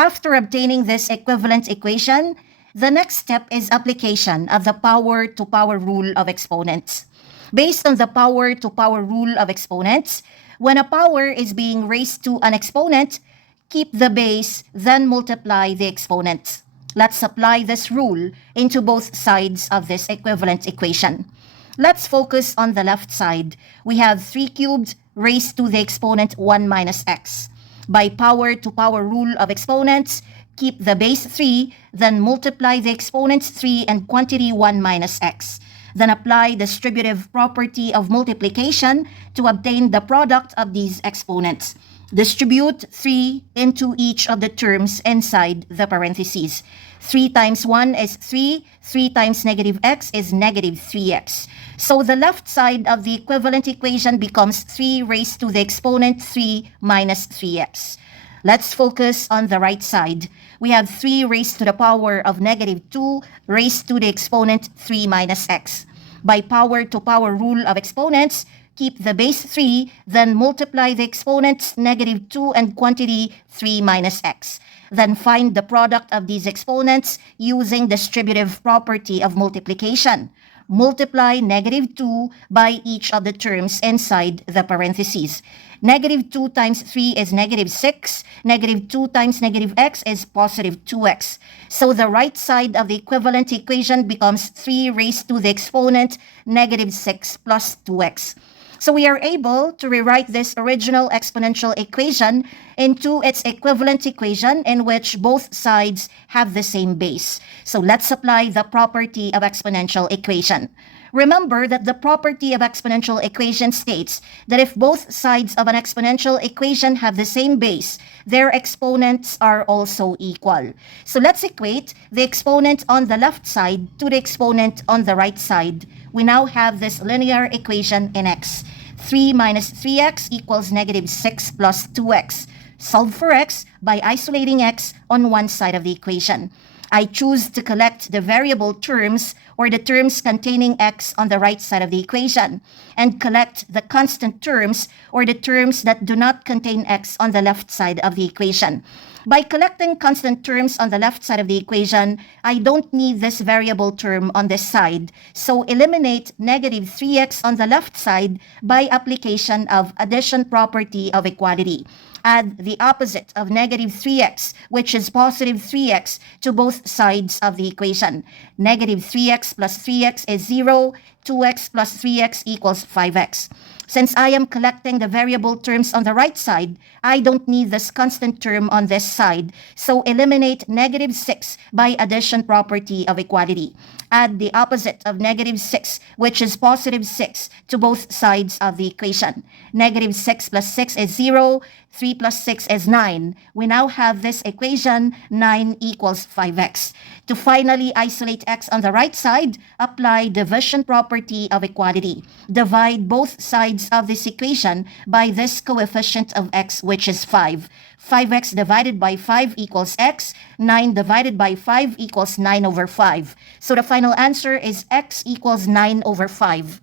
After obtaining this equivalent equation, the next step is application of the power-to-power rule of exponents. Based on the power-to-power rule of exponents, when a power is being raised to an exponent, keep the base, then multiply the exponent. Let's apply this rule into both sides of this equivalent equation. Let's focus on the left side. We have 3 cubed raised to the exponent 1 minus x. By power-to-power rule of exponents, keep the base 3, then multiply the exponents 3 and quantity 1 minus x. Then apply distributive property of multiplication to obtain the product of these exponents. Distribute 3 into each of the terms inside the parentheses. 3 times 1 is 3, 3 times negative x is negative 3x. So the left side of the equivalent equation becomes 3 raised to the exponent 3 minus 3x. Let's focus on the right side. We have 3 raised to the power of negative 2 raised to the exponent 3 minus x. By power-to-power rule of exponents, keep the base 3, then multiply the exponents negative 2 and quantity 3 minus x. Then find the product of these exponents using distributive property of multiplication. Multiply negative 2 by each of the terms inside the parentheses. Negative 2 times 3 is negative 6. Negative 2 times negative x is positive 2x. So the right side of the equivalent equation becomes 3 raised to the exponent negative 6 plus 2x. So we are able to rewrite this original exponential equation into its equivalent equation in which both sides have the same base. So let's apply the property of exponential equation. Remember that the property of exponential equation states that if both sides of an exponential equation have the same base, their exponents are also equal. So let's equate the exponent on the left side to the exponent on the right side. We now have this linear equation in x. 3 minus 3x equals negative 6 plus 2x. Solve for x by isolating x on one side of the equation. I choose to collect the variable terms or the terms containing x on the right side of the equation and collect the constant terms or the terms that do not contain x on the left side of the equation. By collecting constant terms on the left side of the equation, I don't need this variable term on this side, so eliminate negative 3x on the left side by application of addition property of equality. Add the opposite of negative 3x, which is positive 3x, to both sides of the equation. Negative 3x plus 3x is 0. 2x plus 3x equals 5x. Since I am collecting the variable terms on the right side, I don't need this constant term on this side, so eliminate negative 6 by addition property of equality. Add the opposite of negative 6, which is positive 6, to both sides of the equation. Negative 6 plus 6 is 0. 3 plus 6 is 9. We now have this equation, 9 equals 5x. To finally isolate x on the right side, apply division property of equality. Divide both sides of this equation by this coefficient of x, which is 5. 5x divided by 5 equals x. 9 divided by 5 equals 9 over 5. So the final answer is x equals 9 over 5.